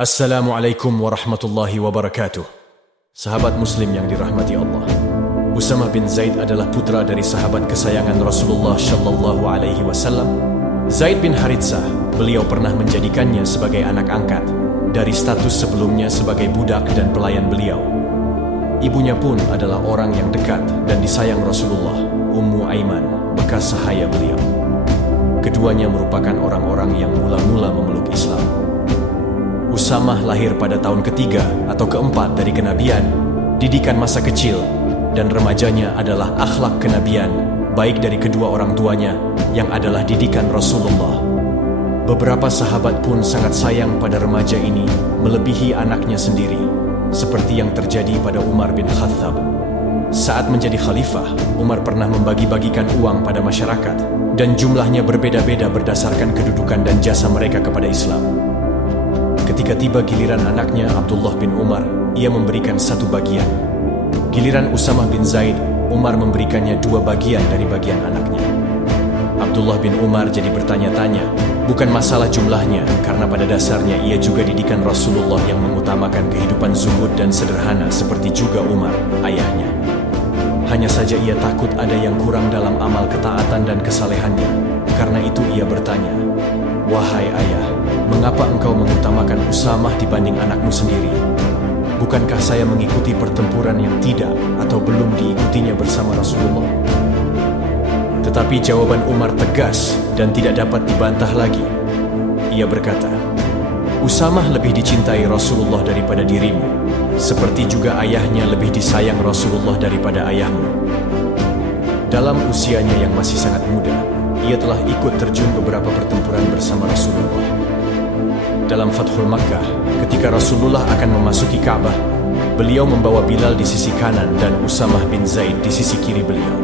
Assalamualaikum warahmatullahi wabarakatuh. Sahabat muslim yang dirahmati Allah, Usamah bin Zaid adalah putra dari sahabat kesayangan Rasulullah Shallallahu Alaihi Wasallam. Zaid bin Haritsah, beliau pernah menjadikannya sebagai anak angkat dari status sebelumnya sebagai budak dan pelayan beliau. Ibunya pun adalah orang yang dekat dan disayang Rasulullah, Ummu Aiman, bekas sahaya beliau. Keduanya merupakan orang-orang yang mula-mula memeluk Islam. Usamah lahir pada tahun ketiga atau keempat dari kenabian. Didikan masa kecil dan remajanya adalah akhlak kenabian, baik dari kedua orang tuanya yang adalah didikan Rasulullah. Beberapa sahabat pun sangat sayang pada remaja ini, melebihi anaknya sendiri, seperti yang terjadi pada Umar bin Khattab. Saat menjadi khalifah, Umar pernah membagi-bagikan uang pada masyarakat, dan jumlahnya berbeda-beda berdasarkan kedudukan dan jasa mereka kepada Islam. Ketika tiba giliran anaknya Abdullah bin Umar, ia memberikan satu bagian. Giliran Usamah bin Zaid, Umar memberikannya dua bagian dari bagian anaknya. Abdullah bin Umar jadi bertanya-tanya, bukan masalah jumlahnya, karena pada dasarnya ia juga didikan Rasulullah yang mengutamakan kehidupan zuhud dan sederhana seperti juga Umar, ayahnya. Hanya saja ia takut ada yang kurang dalam amal ketaatan dan kesalehannya. Karena itu ia bertanya, "Wahai ayah, mengapa engkau mengutamakan Usamah dibanding anakmu sendiri? Bukankah saya mengikuti pertempuran yang tidak atau belum diikutinya bersama Rasulullah?" Tetapi jawaban Umar tegas dan tidak dapat dibantah lagi. Ia berkata, "Usamah lebih dicintai Rasulullah daripada dirimu, seperti juga ayahnya lebih disayang Rasulullah daripada ayahmu." Dalam usianya yang masih sangat muda, ia telah ikut terjun beberapa pertempuran bersama Rasulullah. Dalam Fathul Makkah, ketika Rasulullah akan memasuki Ka'bah, beliau membawa Bilal di sisi kanan dan Usamah bin Zaid di sisi kiri beliau.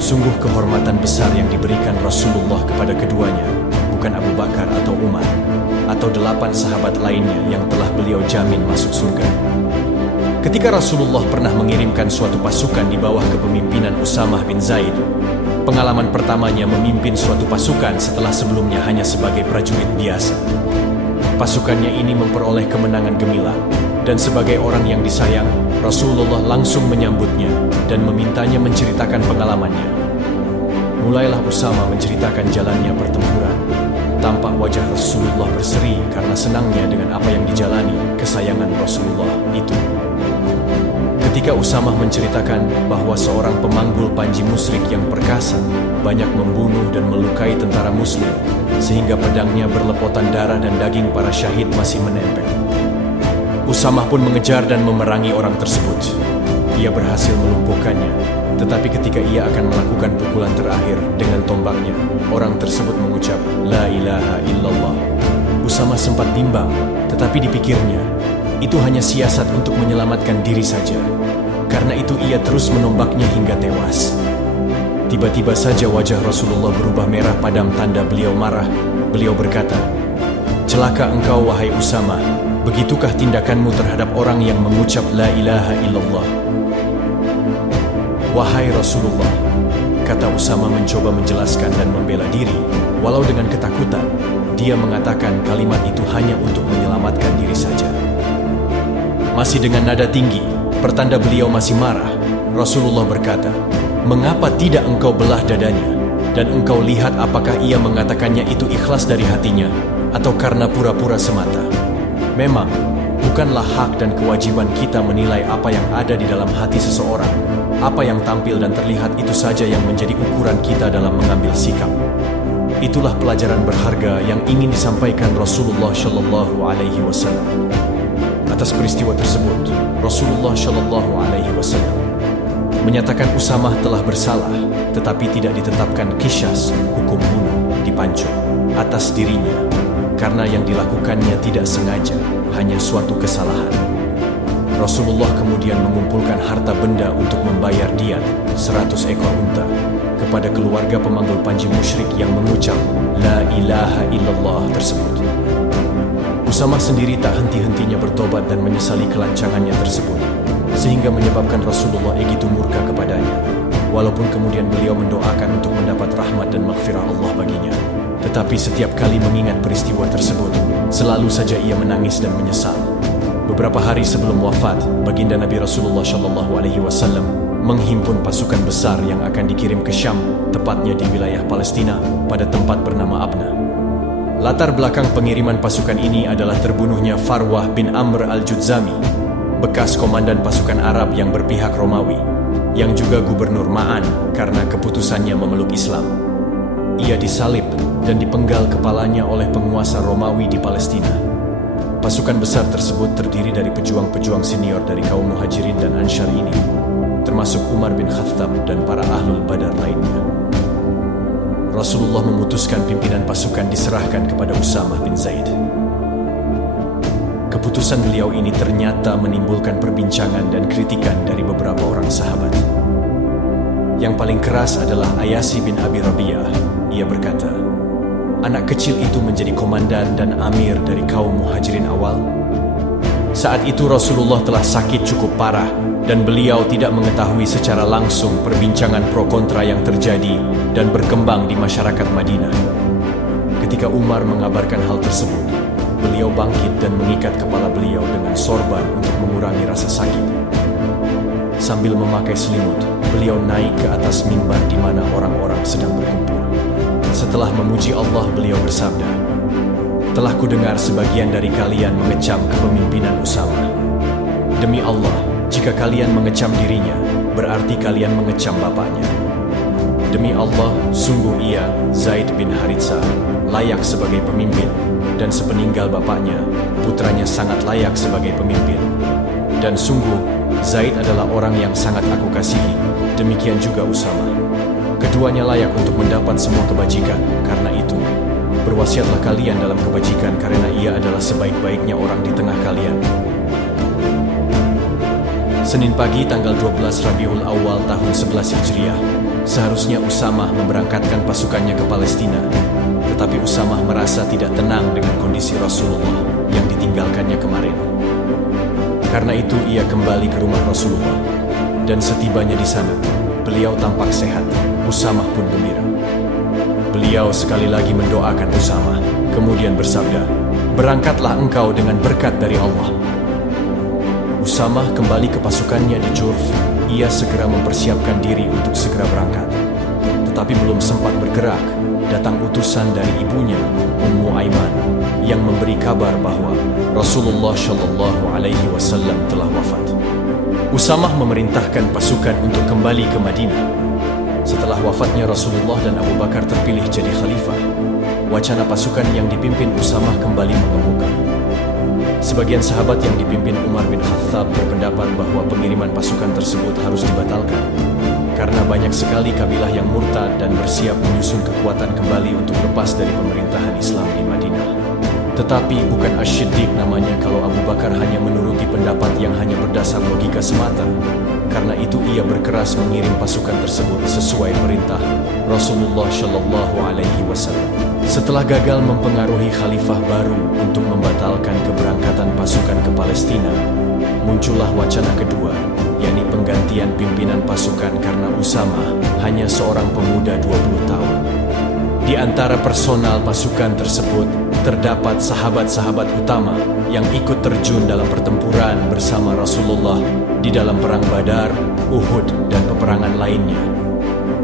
Sungguh kehormatan besar yang diberikan Rasulullah kepada keduanya, bukan Abu Bakar atau Umar, atau 8 sahabat lainnya yang telah beliau jamin masuk surga. Ketika Rasulullah pernah mengirimkan suatu pasukan di bawah kepemimpinan Usamah bin Zaid, pengalaman pertamanya memimpin suatu pasukan setelah sebelumnya hanya sebagai prajurit biasa. Pasukannya ini memperoleh kemenangan gemilang, dan sebagai orang yang disayang, Rasulullah langsung menyambutnya dan memintanya menceritakan pengalamannya. Mulailah Usamah menceritakan jalannya pertempuran. Tampak wajah Rasulullah berseri karena senangnya dengan apa yang dijalani kesayangan Rasulullah itu. Ketika Usamah menceritakan bahwa seorang pemanggul panji musyrik yang perkasa banyak membunuh dan melukai tentara muslim, sehingga pedangnya berlepotan darah dan daging para syahid masih menempel. Usamah pun mengejar dan memerangi orang tersebut. Ia berhasil melumpuhkannya, tetapi ketika ia akan melakukan pukulan terakhir dengan tombaknya, orang tersebut mengucap, "La ilaha illallah." Usamah sempat bimbang, tetapi dipikirnya, itu hanya siasat untuk menyelamatkan diri saja. Karena itu ia terus menombaknya hingga tewas. Tiba-tiba saja wajah Rasulullah berubah merah padam tanda beliau marah. Beliau berkata, "Celaka engkau wahai Usamah, begitukah tindakanmu terhadap orang yang mengucap la ilaha illallah?" "Wahai Rasulullah," kata Usamah mencoba menjelaskan dan membela diri, walau dengan ketakutan, dia mengatakan kalimat itu hanya untuk menyelamatkan diri saja. Masih dengan nada tinggi, pertanda beliau masih marah, Rasulullah berkata, "Mengapa tidak engkau belah dadanya? Dan engkau lihat apakah ia mengatakannya itu ikhlas dari hatinya, atau karena pura-pura semata?" Memang, bukanlah hak dan kewajiban kita menilai apa yang ada di dalam hati seseorang. Apa yang tampil dan terlihat itu saja yang menjadi ukuran kita dalam mengambil sikap. Itulah pelajaran berharga yang ingin disampaikan Rasulullah Shallallahu Alaihi Wasallam. Atas peristiwa tersebut, Rasulullah Shallallahu Alaihi Wasallam menyatakan Usamah telah bersalah, tetapi tidak ditetapkan qisas, hukum bunuh, dipancung atas dirinya, karena yang dilakukannya tidak sengaja, hanya suatu kesalahan. Rasulullah kemudian mengumpulkan harta benda untuk membayar diat 100 ekor unta kepada keluarga pemanggul panji musyrik yang mengucap la ilaha illallah tersebut. Usamah sendiri tak henti-hentinya bertobat dan menyesali kelancangannya tersebut, sehingga menyebabkan Rasulullah begitu murka kepadanya, walaupun kemudian beliau mendoakan untuk mendapat rahmat dan maghfirah Allah baginya. Tetapi setiap kali mengingat peristiwa tersebut, selalu saja ia menangis dan menyesal. Beberapa hari sebelum wafat, baginda Nabi Rasulullah SAW menghimpun pasukan besar yang akan dikirim ke Syam, tepatnya di wilayah Palestina, pada tempat bernama Abna. Latar belakang pengiriman pasukan ini adalah terbunuhnya Farwah bin Amr al-Judzami, bekas komandan pasukan Arab yang berpihak Romawi, yang juga gubernur Ma'an karena keputusannya memeluk Islam. Ia disalib dan dipenggal kepalanya oleh penguasa Romawi di Palestina. Pasukan besar tersebut terdiri dari pejuang-pejuang senior dari kaum Muhajirin dan Ansyar ini, termasuk Umar bin Khattab dan para ahlul Badar lainnya. Rasulullah memutuskan pimpinan pasukan diserahkan kepada Usamah bin Zaid. Keputusan beliau ini ternyata menimbulkan perbincangan dan kritikan dari beberapa orang sahabat. Yang paling keras adalah Ayasi bin Abi Rabi'ah. Ia berkata, anak kecil itu menjadi komandan dan amir dari kaum Muhajirin awal. Saat itu Rasulullah telah sakit cukup parah dan beliau tidak mengetahui secara langsung perbincangan pro kontra yang terjadi dan berkembang di masyarakat Madinah. Ketika Umar mengabarkan hal tersebut, beliau bangkit dan mengikat kepala beliau dengan sorban untuk mengurangi rasa sakit. Sambil memakai selimut, beliau naik ke atas mimbar di mana orang-orang sedang berkumpul. Setelah memuji Allah, beliau bersabda, telah kudengar sebagian dari kalian mengecam kepemimpinan Usamah. Demi Allah, jika kalian mengecam dirinya, berarti kalian mengecam bapaknya. Demi Allah, sungguh ia, Zaid bin Haritsah, layak sebagai pemimpin, dan sepeninggal bapaknya, putranya sangat layak sebagai pemimpin. Dan sungguh, Zaid adalah orang yang sangat aku kasihi, demikian juga Usamah. Keduanya layak untuk mendapat semua kebajikan, karena itu, berwasiatlah kalian dalam kebajikan karena ia adalah sebaik-baiknya orang di tengah kalian. Senin pagi tanggal 12 Rabiul Awal tahun 11 Hijriah, seharusnya Usamah memberangkatkan pasukannya ke Palestina, tetapi Usamah merasa tidak tenang dengan kondisi Rasulullah yang ditinggalkannya kemarin. Karena itu ia kembali ke rumah Rasulullah, dan setibanya di sana, beliau tampak sehat. Usamah pun gembira. Beliau sekali lagi mendoakan Usamah, kemudian bersabda, berangkatlah engkau dengan berkat dari Allah. Usamah kembali ke pasukannya di Jurf. Ia segera mempersiapkan diri untuk segera berangkat. Tetapi belum sempat bergerak, datang utusan dari ibunya, Ummu Aiman, yang memberi kabar bahwa Rasulullah SAW telah wafat. Usamah memerintahkan pasukan untuk kembali ke Madinah. Setelah wafatnya Rasulullah dan Abu Bakar terpilih jadi khalifah, wacana pasukan yang dipimpin Usamah kembali mengemuka. Sebagian sahabat yang dipimpin Umar bin Khattab berpendapat bahwa pengiriman pasukan tersebut harus dibatalkan, karena banyak sekali kabilah yang murtad dan bersiap menyusun kekuatan kembali untuk lepas dari pemerintahan Islam di Madinah. Tetapi bukan Asy-Syiddiq namanya kalau Abu Bakar hanya menuruti pendapat yang hanya berdasar logika semata. Karena itu ia berkeras mengirim pasukan tersebut sesuai perintah Rasulullah SAW. Setelah gagal mempengaruhi khalifah baru untuk membatalkan keberangkatan pasukan ke Palestina, muncullah wacana kedua, yakni penggantian pimpinan pasukan karena Usamah hanya seorang pemuda 20 tahun. Di antara personal pasukan tersebut, terdapat sahabat-sahabat utama yang ikut terjun dalam pertempuran bersama Rasulullah di dalam perang Badar, Uhud, dan peperangan lainnya.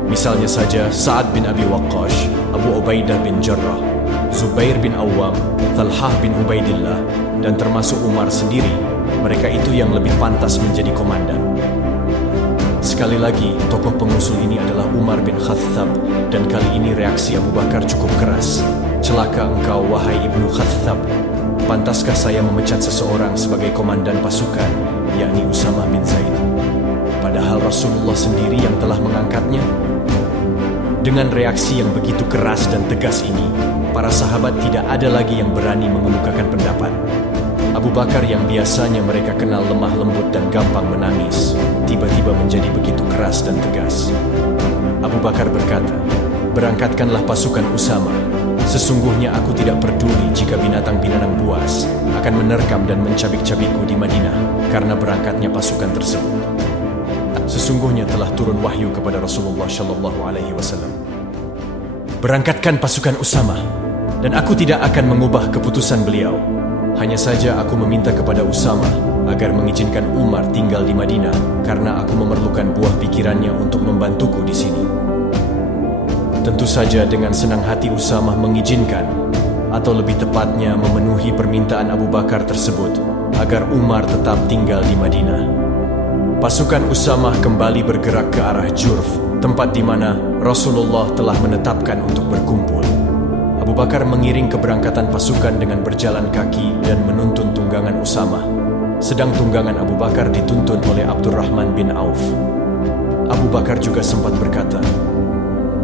Misalnya saja Sa'ad bin Abi Waqqash, Abu Ubaidah bin Jarrah, Zubair bin Awwam, Talhah bin Ubaidillah, dan termasuk Umar sendiri. Mereka itu yang lebih pantas menjadi komandan. Sekali lagi, tokoh pengusul ini adalah Umar bin Khattab, dan kali ini reaksi Abu Bakar cukup keras. Celaka engkau, wahai Ibnu Khattab. Pantaskah saya memecat seseorang sebagai komandan pasukan, yakni Usamah bin Zaid? Padahal Rasulullah sendiri yang telah mengangkatnya. Dengan reaksi yang begitu keras dan tegas ini, para sahabat tidak ada lagi yang berani mengemukakan pendapat. Abu Bakar yang biasanya mereka kenal lemah lembut dan gampang menangis, tiba-tiba menjadi begitu keras dan tegas. Abu Bakar berkata, berangkatkanlah pasukan Usamah. Sesungguhnya aku tidak peduli jika binatang-binatang buas akan menerkam dan mencabik-cabikku di Madinah karena berangkatnya pasukan tersebut. Sesungguhnya telah turun wahyu kepada Rasulullah SAW. berangkatkan pasukan Usamah, dan aku tidak akan mengubah keputusan beliau. Hanya saja aku meminta kepada Usamah agar mengizinkan Umar tinggal di Madinah karena aku memerlukan buah pikirannya untuk membantuku di sini. Tentu saja dengan senang hati Usamah mengizinkan, atau lebih tepatnya memenuhi permintaan Abu Bakar tersebut agar Umar tetap tinggal di Madinah. Pasukan Usamah kembali bergerak ke arah Jurf, tempat di mana Rasulullah telah menetapkan untuk berkumpul. Abu Bakar mengiring keberangkatan pasukan dengan berjalan kaki dan menuntun tunggangan Usamah, sedang tunggangan Abu Bakar dituntun oleh Abdurrahman bin Auf. Abu Bakar juga sempat berkata,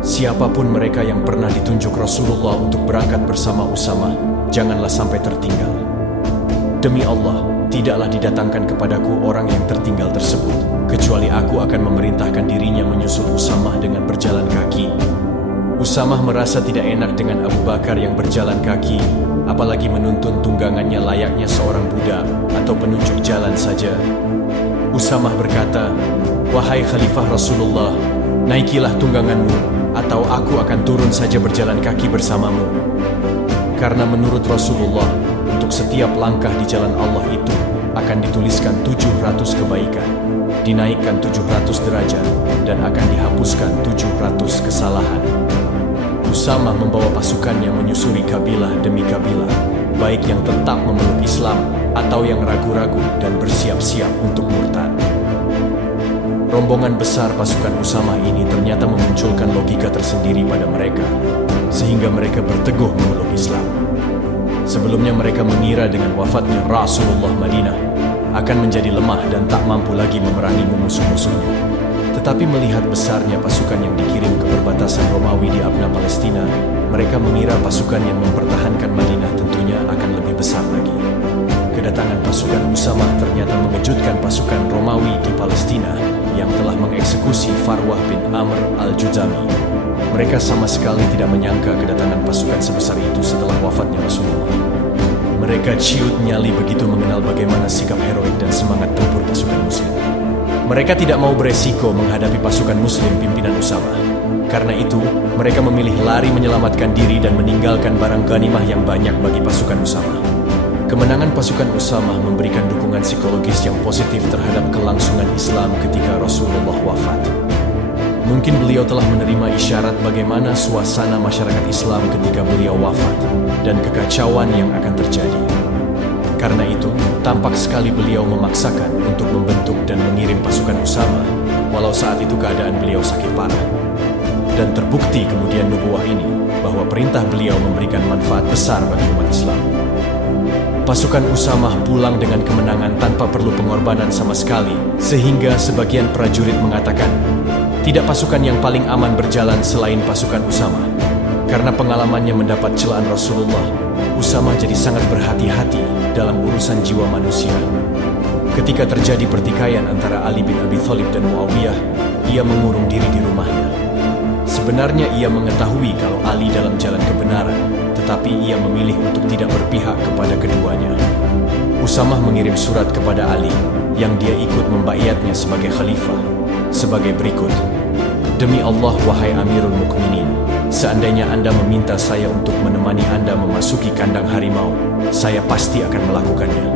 "Siapapun mereka yang pernah ditunjuk Rasulullah untuk berangkat bersama Usamah, janganlah sampai tertinggal. Demi Allah, tidaklah didatangkan kepadaku orang yang tertinggal tersebut, kecuali aku akan memerintahkan dirinya menyusul Usamah dengan berjalan kaki." Usamah merasa tidak enak dengan Abu Bakar yang berjalan kaki, apalagi menuntun tunggangannya layaknya seorang budak atau penunjuk jalan saja. Usamah berkata, "Wahai Khalifah Rasulullah, naikilah tungganganmu, atau aku akan turun saja berjalan kaki bersamamu." Karena menurut Rasulullah, untuk setiap langkah di jalan Allah itu akan dituliskan 700 kebaikan, dinaikkan 700 derajat, dan akan dihapuskan 700 kesalahan. Usamah membawa pasukannya menyusuri kabilah demi kabilah, baik yang tetap memeluk Islam atau yang ragu-ragu dan bersiap-siap untuk murtad. Rombongan besar pasukan Usamah ini ternyata memunculkan logika tersendiri pada mereka, sehingga mereka berteguh memeluk Islam. Sebelumnya mereka mengira dengan wafatnya Rasulullah Madinah akan menjadi lemah dan tak mampu lagi memerangi musuh-musuhnya. Tetapi melihat besarnya pasukan yang dikirim ke perbatasan Romawi di Abna Palestina, mereka mengira pasukan yang mempertahankan Madinah tentunya akan lebih besar lagi. Kedatangan pasukan Usamah ternyata mengejutkan pasukan Romawi di Palestina yang telah mengeksekusi Farwah bin Amr al-Juzami. Mereka sama sekali tidak menyangka kedatangan pasukan sebesar itu setelah wafatnya Rasulullah. Mereka ciut nyali begitu mengenal bagaimana sikap heroik dan semangat tempur pasukan Muslim. Mereka tidak mau beresiko menghadapi pasukan Muslim pimpinan Usamah. Karena itu, mereka memilih lari menyelamatkan diri dan meninggalkan barang ghanimah yang banyak bagi pasukan Usamah. Kemenangan pasukan Usamah memberikan dukungan psikologis yang positif terhadap kelangsungan Islam ketika Rasulullah wafat. Mungkin beliau telah menerima isyarat bagaimana suasana masyarakat Islam ketika beliau wafat dan kekacauan yang akan terjadi. Karena itu, tampak sekali beliau memaksakan untuk membentuk dan mengirim pasukan Usamah, walau saat itu keadaan beliau sakit parah. Dan terbukti kemudian nubuwah ini, bahwa perintah beliau memberikan manfaat besar bagi umat Islam. Pasukan Usamah pulang dengan kemenangan tanpa perlu pengorbanan sama sekali, sehingga sebagian prajurit mengatakan, tidak pasukan yang paling aman berjalan selain pasukan Usamah. Karena pengalamannya mendapat celaan Rasulullah, Usamah jadi sangat berhati-hati dalam urusan jiwa manusia. Ketika terjadi pertikaian antara Ali bin Abi Thalib dan Muawiyah, ia mengurung diri di rumahnya. Sebenarnya ia mengetahui kalau Ali dalam jalan kebenaran, tetapi ia memilih untuk tidak berpihak kepada keduanya. Usamah mengirim surat kepada Ali, yang dia ikut membaiatnya sebagai khalifah, sebagai berikut. "Demi Allah, wahai Amirul Mukminin, seandainya Anda meminta saya untuk menemani Anda memasuki kandang harimau, saya pasti akan melakukannya.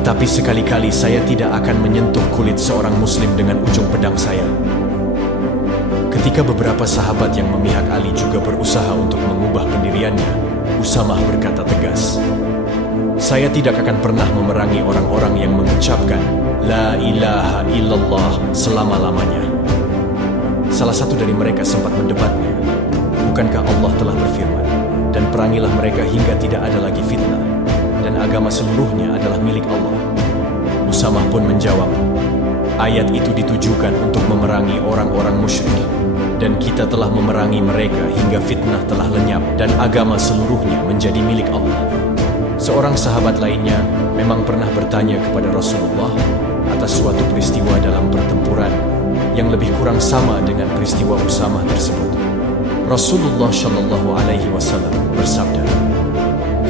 Tetapi sekali-kali saya tidak akan menyentuh kulit seorang muslim dengan ujung pedang saya." Ketika beberapa sahabat yang memihak Ali juga berusaha untuk mengubah pendiriannya, Usamah berkata tegas, "Saya tidak akan pernah memerangi orang-orang yang mengucapkan La ilaha illallah selama-lamanya." Salah satu dari mereka sempat mendebatnya, "Bukankah Allah telah berfirman, dan perangilah mereka hingga tidak ada lagi fitnah, dan agama seluruhnya adalah milik Allah?" Usamah pun menjawab, "Ayat itu ditujukan untuk memerangi orang-orang musyrik, dan kita telah memerangi mereka hingga fitnah telah lenyap dan agama seluruhnya menjadi milik Allah." Seorang sahabat lainnya memang pernah bertanya kepada Rasulullah atas suatu peristiwa dalam pertempuran yang lebih kurang sama dengan peristiwa Usamah tersebut. Rasulullah Shallallahu Alaihi Wasallam bersabda,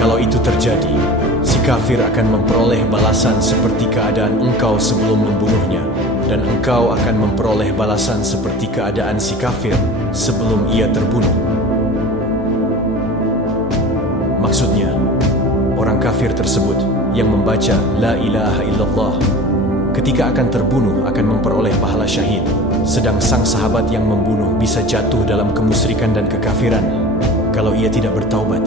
"Kalau itu terjadi, si kafir akan memperoleh balasan seperti keadaan engkau sebelum membunuhnya, dan engkau akan memperoleh balasan seperti keadaan si kafir sebelum ia terbunuh." Maksudnya, orang kafir tersebut yang membaca La ilaha illallah ketika akan terbunuh akan memperoleh pahala syahid, sedang sang sahabat yang membunuh bisa jatuh dalam kemusyrikan dan kekafiran kalau ia tidak bertaubat.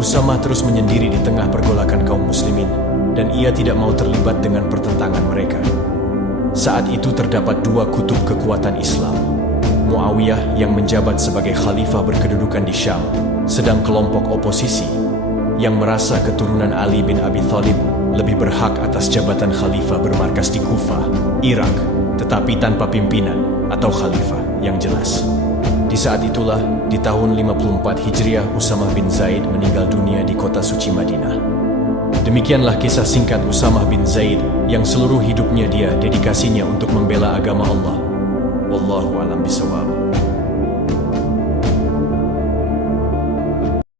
Usamah terus menyendiri di tengah pergolakan kaum muslimin, dan ia tidak mau terlibat dengan pertentangan mereka. Saat itu terdapat dua kutub kekuatan Islam. Muawiyah yang menjabat sebagai khalifah berkedudukan di Syam, sedang kelompok oposisi yang merasa keturunan Ali bin Abi Thalib lebih berhak atas jabatan khalifah bermarkas di Kufah, Irak, tetapi tanpa pimpinan atau khalifah yang jelas. Di saat itulah, di tahun 54 Hijriah, Usamah bin Zaid meninggal dunia di kota suci Madinah. Demikianlah kisah singkat Usamah bin Zaid yang seluruh hidupnya dia dedikasinya untuk membela agama Allah. Wallahu a'lam bishawab.